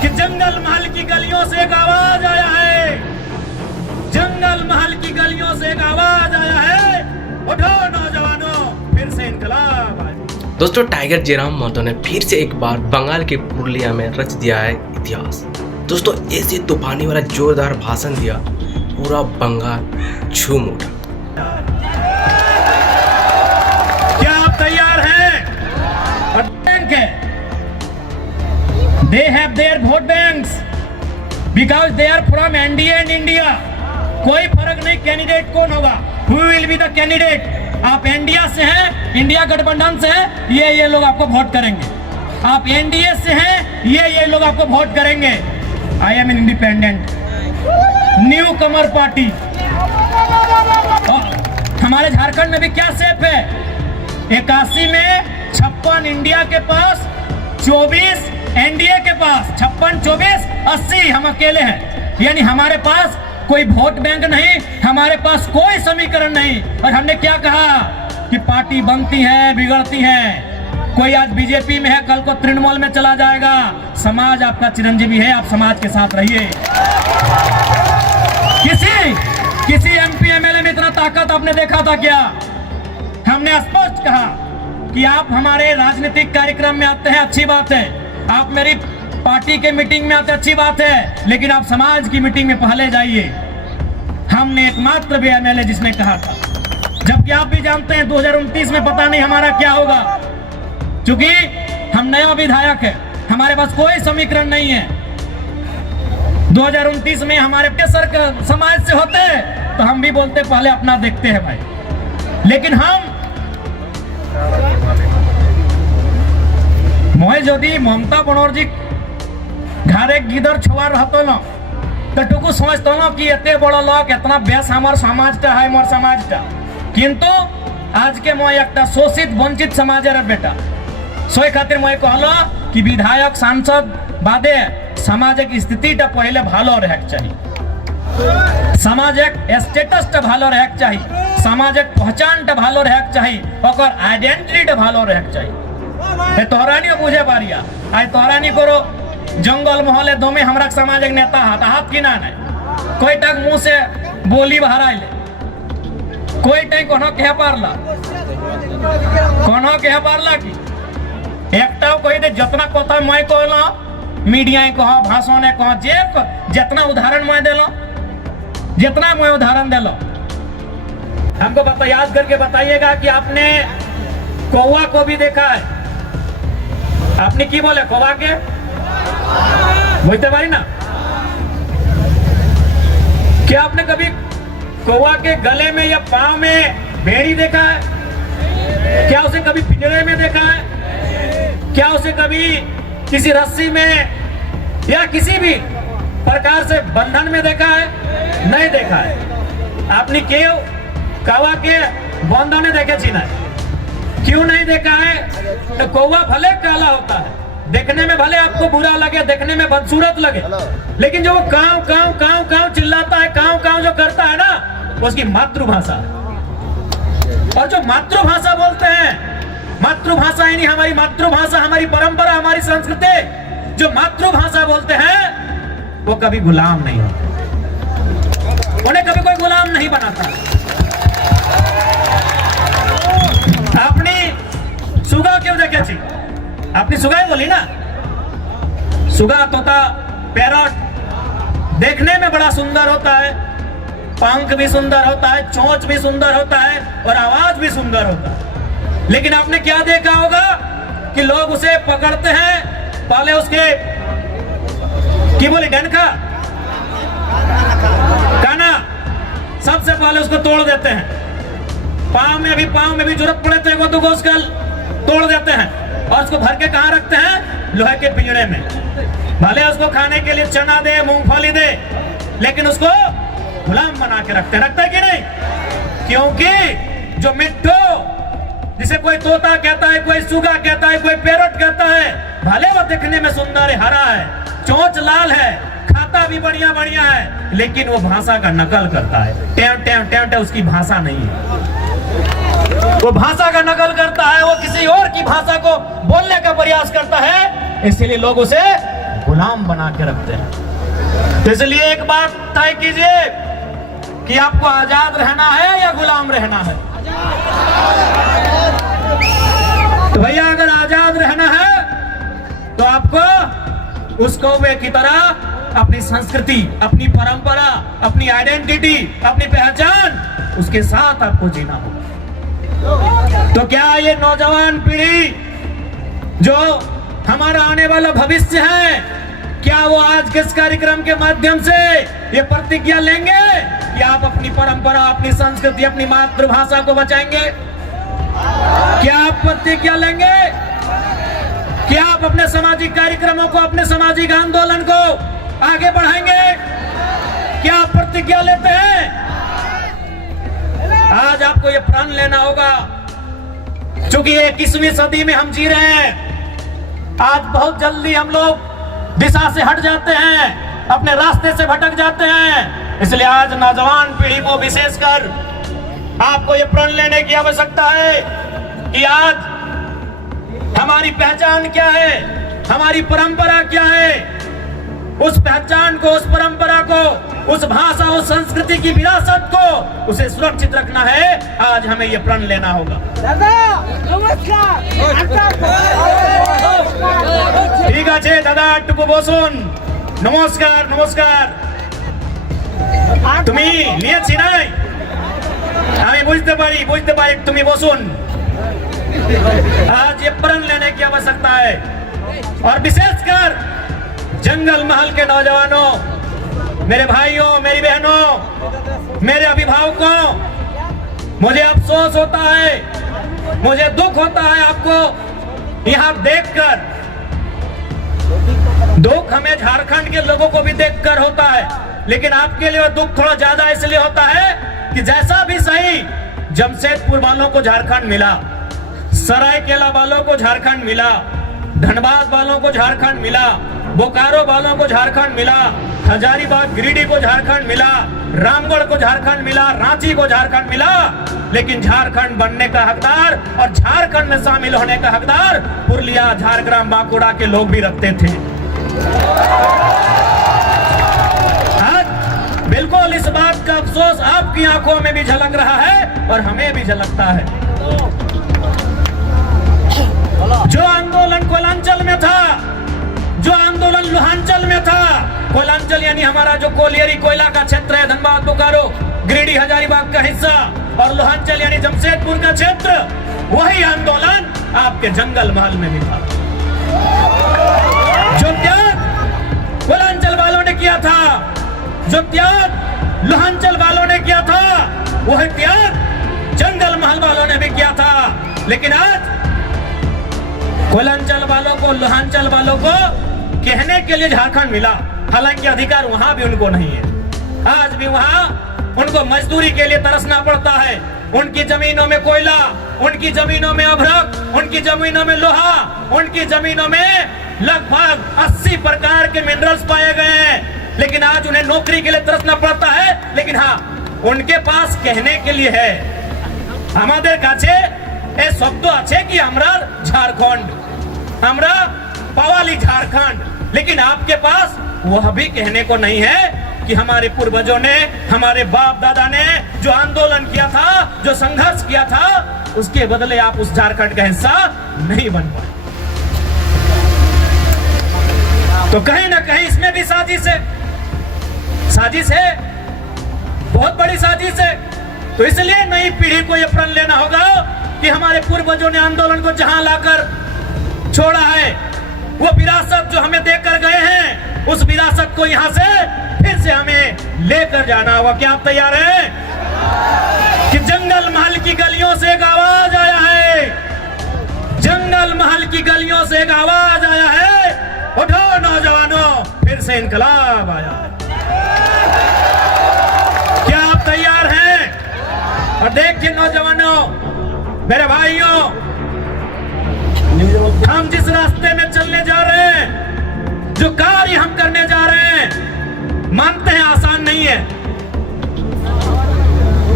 कि जंगल महल की गलियों से एक आवाज आया है, जंगल महल की गलियों से एक आवाज आया है, उठो नौजवानों, फिर से इनकलाब आए। दोस्तों, टाइगर जयराम महतो ने फिर से एक बार बंगाल के पुरुलिया में रच दिया है इतिहास। दोस्तों, ऐसे तूफानी वाला जोरदार भाषण दिया, पूरा बंगाल झूम उठा। क्या आप तैयार हैं? बैंक है, they have their vote banks because they are from NDA and India। कोई फर्क नहीं कैंडिडेट कौन होगा, who will be the candidate। आप इंडिया से हैं, इंडिया गठबंधन से हैं, ये लोग आपको वोट करेंगे। आप एनडीए से हैं, ये लोग आपको वोट करेंगे। I am independent new Qamar party. हमारे झारखंड में भी क्या सेफ है, 81 में 56 इंडिया के पास, 24 एनडीए के पास, 56, 24, 80 हम अकेले हैं। यानी हमारे पास कोई वोट बैंक नहीं, हमारे पास कोई समीकरण नहीं। और हमने क्या कहा कि पार्टी बनती है, बिगड़ती है। कोई आज बीजेपी में है, कल को तृणमूल में चला जाएगा। समाज आपका चिरंजीवी है, आप समाज के साथ रहिए। किसी एमपी एमएलए में इतना ताकत आपने देखा था क्या? हमने स्पष्ट कहा कि आप हमारे राजनीतिक कार्यक्रम में आते हैं, अच्छी बात है। आप मेरी पार्टी के मीटिंग में आते, अच्छी बात है, लेकिन आप समाज की मीटिंग में पहले जाइए। हमने एकमात्र भी एमएलए जिसने कहा था, जबकि आप भी जानते हैं 2029 में पता नहीं हमारा क्या होगा, क्योंकि हम नया विधायक है, हमारे पास कोई समीकरण नहीं है। 2029 में हमारे केसर समाज से होते तो हम भी बोलते पहले अपना देखते हैं भाई। लेकिन हम मैं यदि ममता बनर्जी घरे गिदर छुआ रहतो न तो टुकु समझतो न कि एते बड़ा लोग इतना बेस हमार समाजटा है, मोर समाजटा। किंतु आज के मैं एक शोषित वंचित समाजेर बेटा, सोई खातिर मैं कहलो कि विधायक सांसद बादे सामाजिक स्थितिटा पहले भालो रहेक चाहिए, सामाजिक स्टेटसटा भालो रहेक चाहिए, सामाजिक पहचानटा भालो रहेक चाहिए, ओकर आइडेंटिटीटा भालो रहेक चाहिए। तोहरानी बुझे पारिया, आज तोहरानी करो जंगल महले दोमे हमरा सामाजिक नेता हाथ की ना नहीं, कोई तक मुंह से बोली बहराई ले, कोई तक कोनो कह पारला की एकटाও कही दे जितना कथा मैं कहला, मीडिया कह, भाषण कह, जे जितना उदाहरण मैं देलो, जितना मैं उदाहरण देलो, हमको याद करके बताइएगा कि आपने कौवा को भी देखा है। आपने की बोले कौवा के बुझते पारी ना? क्या आपने कभी कौवा के गले में या पांव में भेड़ी देखा है? क्या उसे कभी पिंजरे में देखा है? क्या उसे कभी किसी रस्सी में या किसी भी प्रकार से बंधन में देखा है? नहीं देखा है। आपने क्यों कौवा के बंधन देखे छीना? क्यों नहीं देखा है? तो कौवा भले काला होता है, देखने में भले आपको बुरा लगे, देखने में बदसूरत लगे, लेकिन जो वो काव काव काव काव चिल्लाता है, काव काव जो करता है ना, वो उसकी मातृभाषा है। और जो मातृभाषा बोलते हैं, मातृभाषा यानी हमारी मातृभाषा, हमारी परंपरा, हमारी संस्कृति, जो मातृभाषा बोलते हैं वो कभी गुलाम नहीं होते, उन्हें कभी कोई गुलाम नहीं बनाता। आपने सुगा क्यों देखे थी? आपने सुगा बोली ना, सुगा तोता पैरट देखने में बड़ा सुंदर होता है, पंख भी सुंदर होता है, चोंच भी सुंदर होता है और आवाज भी सुंदर होता है। लेकिन आपने क्या देखा होगा कि लोग उसे पकड़ते हैं, पहले उसके की बोले डंका काना, सबसे पहले उसको तोड़ देते हैं। पांव में भी जरूरत पड़े तो एक दो उसका तोड़ देते हैं और उसको भर के कहाँ रखते हैं? लोहे के पिंजरे में। भले उसको खाने के लिए चना दे, मूंगफली दे, लेकिन उसको गुलाम बना के रखते हैं। रखता है कि नहीं? क्योंकि जो मिट्टू जिसे कोई तोता कहता है, कोई सुगा कहता है, कोई पैरट कहता है, भले वो दिखने में सुंदर है, हरा है, चोंच लाल है, खाता भी बढ़िया बढ़िया है, लेकिन वो भाषा का नकल करता है। टेव टेव टेव टेव उसकी भाषा नहीं है, वो भाषा का नकल करता है, वो किसी और की भाषा को बोलने का प्रयास करता है, इसलिए लोग उसे गुलाम बना के रखते हैं। तो इसलिए एक बात तय कीजिए कि आपको आजाद रहना है या गुलाम रहना है। तो भैया अगर आजाद रहना है तो आपको उस कौवे की तरह अपनी संस्कृति, अपनी परंपरा, अपनी आइडेंटिटी, अपनी पहचान, उसके साथ आपको जीना होगा। तो क्या ये नौजवान पीढ़ी जो हमारा आने वाला भविष्य है, क्या वो आज के इस कार्यक्रम के माध्यम से ये प्रतिज्ञा लेंगे कि आप अपनी परंपरा, अपनी संस्कृति, अपनी मातृभाषा को बचाएंगे? क्या आप प्रतिज्ञा लेंगे? क्या आप अपने सामाजिक कार्यक्रमों को, अपने सामाजिक आंदोलन को आगे बढ़ाएंगे? क्या आप प्रतिज्ञा लेते हैं? आज आपको ये प्रण लेना होगा, क्योंकि 21वीं सदी में हम जी रहे हैं। आज बहुत जल्दी हम लोग दिशा से हट जाते हैं, अपने रास्ते से भटक जाते हैं। इसलिए आज नौजवान पीढ़ी को विशेषकर आपको ये प्रण लेने की आवश्यकता है कि आज हमारी पहचान क्या है, हमारी परंपरा क्या है। उस पहचान को, उस परंपरा को, उस भाषा, उस संस्कृति की विरासत को, उसे सुरक्षित रखना है। आज हमें ये प्रण लेना होगा। ঠিক আছে দাদা, একটু বসুন। নমস্কার নমস্কার। তুমি নিয়েছি নাই, আমি বুঝতে পারি তুমি বসুন। आज ये प्रण लेने की आवश्यकता है, और विशेषकर जंगल महल के नौजवानों, मेरे भाइयों, मेरी बहनों, मेरे अभिभावकों, मुझे अफसोस होता है, मुझे दुख होता है आपको यहाँ देखकर। दुख हमें झारखंड के लोगों को भी देखकर होता है, लेकिन आपके लिए दुख थोड़ा ज्यादा इसलिए होता है कि जैसा भी सही, जमशेदपुर वालों को झारखंड मिला, सरायकेला वालों को झारखंड मिला, धनबाद वालों को झारखंड मिला, बोकारो वालों को झारखंड मिला, हजारीबाग गिरिडीह को झारखंड मिला, रामगढ़ को झारखंड मिला, रांची को झारखंड मिला, लेकिन झारखंड बनने का हकदार और झारखंड में शामिल होने का हकदार पुरुलिया, झारग्राम, बांकुड़ा के लोग भी रखते थे। आज बिल्कुल इस बात का अफसोस आपकी आंखों में भी झलक रहा है और हमें भी झलकता है। जो आंदोलन कोयलांचल में था, जो आंदोलन लोहांचल में था, कोयलांचल यानी हमारा जो कोलियरी कोयला का क्षेत्र है, धनबाद, बोकारो, गिरिडीह, हजारीबाग का हिस्सा, और लोहांचल यानी जमशेदपुर का क्षेत्र, वही आंदोलन आपके जंगल महल में भी था। जो त्याग कोयलांचल वालों ने किया था, जो त्याग लोहांचल वालों ने किया था, वही त्याग जंगल महल वालों ने भी किया था। लेकिन आज कोयलांचल वालों को, लोहांचल वालों को कहने के लिए झारखंड मिला, हालांकि अधिकार वहां भी उनको नहीं है। आज भी वहां उनको मजदूरी के लिए तरसना पड़ता है। उनकी जमीनों में कोयला, उनकी जमीनों में अभ्रक, उनकी जमीनों में लोहा, उनकी जमीनों में लगभग 80 प्रकार के मिनरल्स पाए गए हैं, लेकिन आज उन्हें नौकरी के लिए तरसना पड़ता है। लेकिन हाँ, उनके पास कहने के लिए है, हमारे काछे ए शब्द आछे कि हमरा झारखंड, हमरा पवाली झारखंड, लेकिन आपके पास वह भी कहने को नहीं है कि हमारे पूर्वजों ने, हमारे बाप दादा ने जो आंदोलन किया था, जो संघर्ष किया था, उसके बदले आप उस झारखंड का हिस्सा नहीं बन पाए। तो कहीं ना कहीं इसमें भी साजिश है, साजिश है, बहुत बड़ी साजिश है। तो इसलिए नई पीढ़ी को यह प्रण लेना होगा कि हमारे पूर्वजों ने आंदोलन को जहां लाकर छोड़ा है, वो विरासत जो हमें देकर गए हैं, उस विरासत को यहां से फिर से हमें लेकर जाना होगा। क्या आप तैयार हैं? कि जंगल महल की गलियों से एक आवाज आया है, जंगल महल की गलियों से एक आवाज आया है, उठो नौजवानों, फिर से इनकलाब आया। क्या आप तैयार हैं? और देखिए नौजवानों, मेरे भाइयों, हम जिस रास्ते में चलने जा रहे हैं, जो कार्य हम करने जा रहे हैं, मानते हैं आसान नहीं है,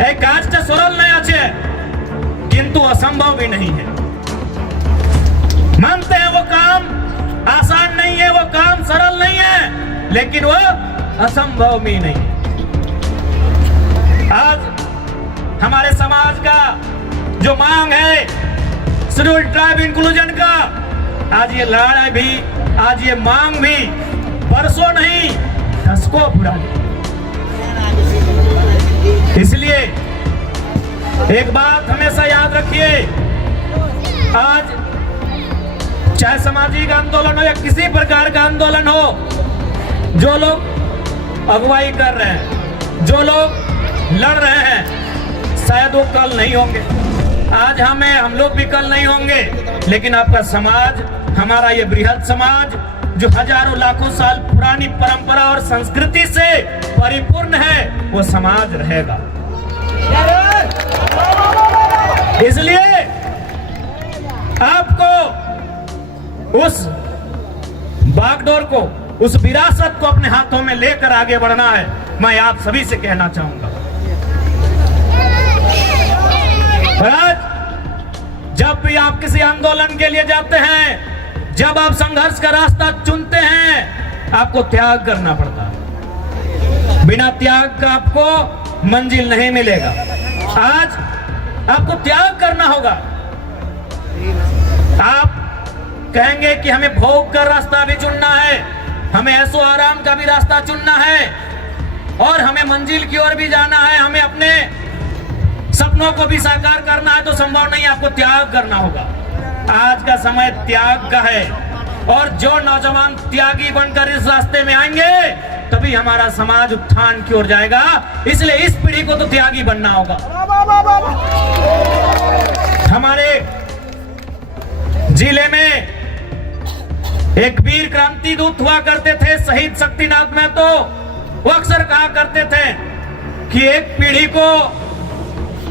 एक काजटा सरल नहीं আছে, किंतु असंभव भी नहीं है। मानते हैं वो काम आसान नहीं है, वो वो काम सरल नहीं है, लेकिन वो असंभव भी नहीं। आज हमारे समाज का जो मांग है शेड्यूल ट्राइब इंक्लूजन का, आज ये लड़ाई भी, आज ये मांग भी बरसों नहीं दशकों पुरानी। इसलिए एक बात हमेशा याद रखिए, आज चाहे सामाजिक आंदोलन हो या किसी प्रकार का आंदोलन हो, जो लोग अगुवाई कर रहे हैं, जो लोग लड़ रहे हैं, शायद वो कल नहीं होंगे। आज हम लोग भी कल नहीं होंगे, लेकिन आपका समाज, हमारा ये बृहद समाज जो हजारों लाखों साल पुरानी परंपरा और संस्कृति से परिपूर्ण है, वो समाज रहेगा। इसलिए आपको उस बागडोर को, उस विरासत को अपने हाथों में लेकर आगे बढ़ना है। मैं आप सभी से कहना चाहूंगा, आज जब भी आप किसी आंदोलन के लिए जाते हैं, जब आप संघर्ष का रास्ता चुनते हैं, आपको त्याग करना पड़ता है। बिना त्याग का आपको मंजिल नहीं मिलेगा। आज आपको त्याग करना होगा। आप कहेंगे कि हमें भोग का रास्ता भी चुनना है, हमें ऐसो आराम का भी रास्ता चुनना है, और हमें मंजिल की ओर भी जाना है, हमें अपने सपनों को भी साकार करना है, तो संभव नहीं, आपको त्याग करना होगा। आज का समय त्याग का है, और जो नौजवान त्यागी बनकर इस रास्ते में आएंगे, तभी हमारा समाज उत्थान की ओर जाएगा। इसलिए इस पीढ़ी को तो त्यागी बनना होगा। हमारे जिले में एक वीर क्रांति दूत हुआ करते थे, शहीद शक्तिनाथ महतो। वो अक्सर कहा करते थे कि एक पीढ़ी को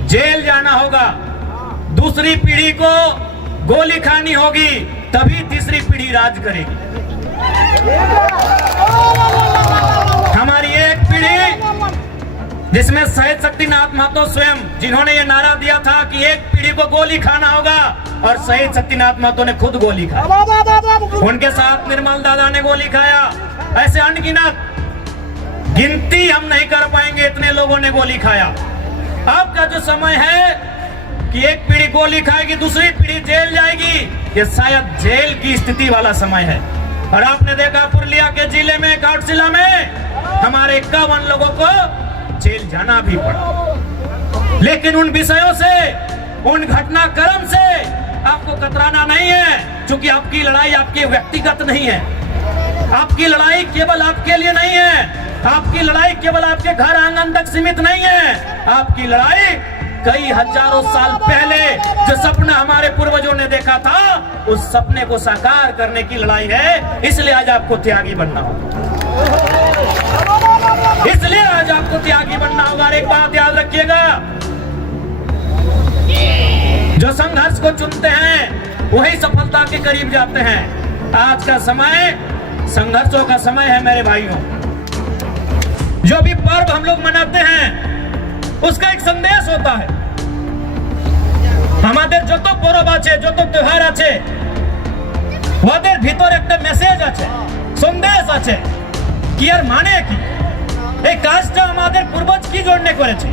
जेल जाना होगा, दूसरी पीढ़ी को गोली खानी होगी, तभी तीसरी पीढ़ी राज करेगी। हमारी एक पीढ़ी जिसमें शहीद शक्तिनाथ महतो स्वयं, जिन्होंने ये नारा दिया था कि एक पीढ़ी को गोली खाना होगा, और शहीद शक्तिनाथ महतो ने खुद गोली खाई। उनके साथ निर्मल दादा ने गोली खाया। ऐसे अनगिनत, गिनती हम नहीं कर पाएंगे, इतने लोगों ने गोली खाया। आपका जो समय है कि एक पीढ़ी गोली खाएगी, दूसरी पीढ़ी जेल जाएगी, ये शायद जेल की स्थिति वाला समय है। और आपने देखा पुरुलिया के जिले में, काउटसिला में हमारे 51 लोगों को जेल जाना भी पड़ा। लेकिन उन विषयों से, उन घटनाक्रम से आपको कतराना नहीं है, क्योंकि आपकी लड़ाई आपके व्यक्तिगत नहीं है। आपकी लड़ाई केवल आपके लिए नहीं है, आपकी लड़ाई केवल आपके घर आंगन तक सीमित नहीं है। आपकी लड़ाई कई हजारों साल पहले जो सपना हमारे पूर्वजों ने देखा था, उस सपने को साकार करने की लड़ाई है। इसलिए आज आपको त्यागी बनना होगा। इसलिए आज आपको त्यागी बनना होगा। और एक बात याद रखिएगा, जो संघर्ष को चुनते हैं वही सफलता के करीब जाते हैं। आज का समय संघर्षों का समय है मेरे भाइयों। जो भी पर्व हम लोग मनाते हैं उसका एक संदेश होता है। हमारे जो तो पर्व आछे, जो तो त्योहार आछे, ওদের ভিতর একটা মেসেজ আছে, সন্দেশ আছে কি আর মানে কি, এই কাজটা আমাদের পূর্বজ কি জন্য করেছে,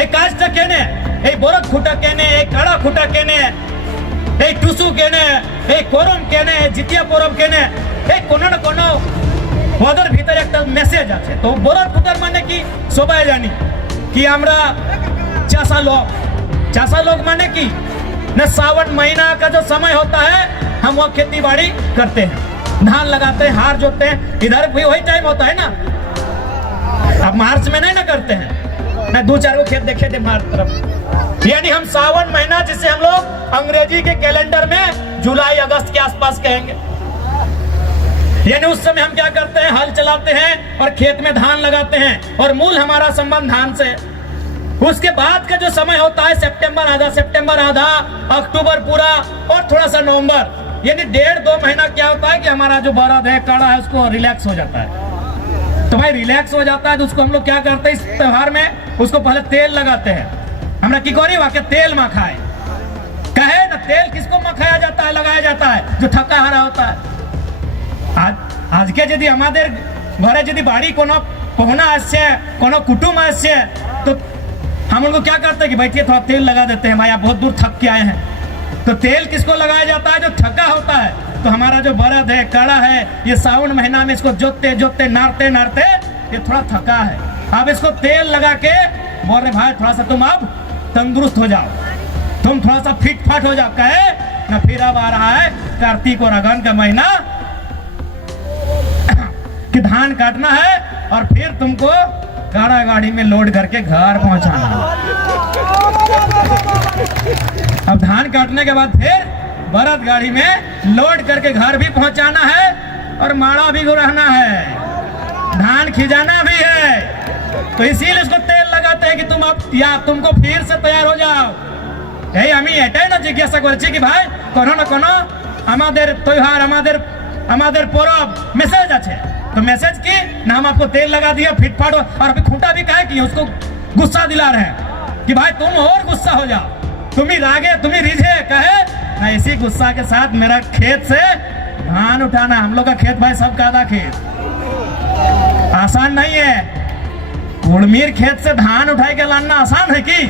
এই কাজটা কেনে, এই বরদ খুঁটা কেনে, এই কাড়া খুঁটা কেনে, এই টুসু কেনে, এই করম কেনে, জিতিয়া পরব কেনে, এই কোনো না কোনো ওদের ভিতরে একটা মেসেজ আছে। তো বরদ খুঁটার মানে কি সবাই জানি कि আমরা चासा लोग माने कि न सावन महीना का जो समय होता है हम वो खेती बाड़ी करते हैं, धान लगाते हैं, हार जोतते हैं। इधर भी वही टाइम होता है ना। अब मार्च में नहीं ना करते हैं, न 2-4 को खेत देखे थे मार्च तरफ। यानी हम सावन महीना, जिसे हम लोग अंग्रेजी के कैलेंडर में जुलाई अगस्त के आसपास कहेंगे, यानी उस समय हम क्या करते हैं, हल चलाते हैं और खेत में धान लगाते हैं, और मूल हमारा संबंध धान से। उसके बाद का जो समय होता है सितंबर आधा, अक्टूबर पूरा, और थोड़ा सा नवंबर, यानी 1.5-2 महीना क्या होता है कि हमारा जो बरद है, काड़ा है, उसको रिलैक्स हो जाता है। तो भाई रिलैक्स हो जाता है तो उसको हम लोग क्या करते हैं, इस त्योहार में उसको पहले तेल लगाते हैं। हमरा की कोरी वाके तेल मखाए कहे ना, तेल किसको मखाया जाता है, लगाया जाता है, जो थका हारा होता है। আজকে যদি আমাদের ঘরে যদি बाड़ी कोनो पहुना আসছে कोनो कुटुम আসছে तो हम उनको क्या करते हैं कि बैठिए थोड़ा तेल लगा देते हैं भाई आप बहुत दूर थक के आए हैं। तो तेल किसको लगाया जाता है? जो थका होता है। तो हमारा जो बरद है, कड़ा है, ये सावन महीना में इसको जोतते जोतते नारते नारते ये थोड़ा थका है। अब इसको तेल लगा के बोल रहे भाई थोड़ा सा तुम अब तंदुरुस्त हो जाओ, तुम थोड़ा सा फिट फाट हो जाओ। कहे ना फिर अब आ रहा है कार्तिक और अगन का महीना कि धान काटना है और फिर तुमको गाड़ा गाड़ी में लोड करके घर पहुंचाना है। अब धान काटने के बाद फिर बरद गाड़ी में लोड करके घर भी पहुंचाना है और माड़ा भी गुराना है, धान खिजाना भी है। तो इसीलिए इसको तेल लगाते हैं कि तुम अब या तुमको फिर से तैयार हो जाओ। यही हमें एटाई ना जिज्ञासा करছি कि भाई कोनो ना कोनो আমাদের त्योहार আমাদের परब मैसेज আছে। तो मैसेज की ना हम आपको तेल लगा दिया फिटफाट और अभी खूंटा भी कहे कि उसको गुस्सा दिला रहे हैं कि भाई तुम और गुस्सा हो जाओ, तुम ही रागे तुम ही रिझे। कहे ना इसी गुस्सा के साथ मेरा खेत से धान उठाना, हम लोग का खेत भाई सबका आधा खेत आसान नहीं है। उड़मीर खेत से धान उठाई के लाना आसान है कि?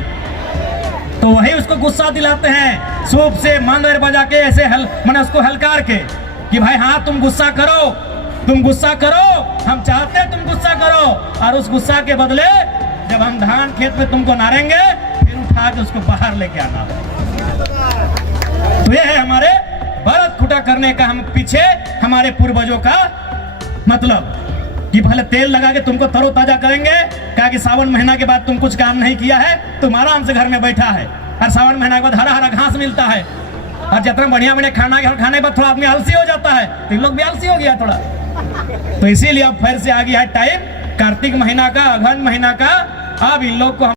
तो वही उसको गुस्सा दिलाते हैं सूप से मंदिर बजा के ऐसे मैंने उसको हलकार के कि भाई हाँ तुम गुस्सा करो, तुम गुस्सा करो, हम चाहते हैं तुम गुस्सा करो और उस गुस्सा के बदले जब हम धान खेत में तुमको नारेंगे फिर उठा के उसको बाहर लेके आना। तो ये है हमारे बरद खुटा करने का हम पीछे हमारे पूर्वजों का मतलब कि पहले तेल लगा के तुमको तरोताजा करेंगे। कहा कि सावन महीना के बाद तुम कुछ काम नहीं किया है, तुम आराम से घर में बैठा है और सावन महीना के बाद हरा हरा घास मिलता है और जितना बढ़िया बढ़िया खाना खाने के बाद थोड़ा आदमी आलसी हो जाता है, तो इन लोग भी आलसी हो गया थोड़ा। तो इसीलिए अब फिर से आ गया है टाइम कार्तिक महीना का, अगहन महीना का। अब इन लोग को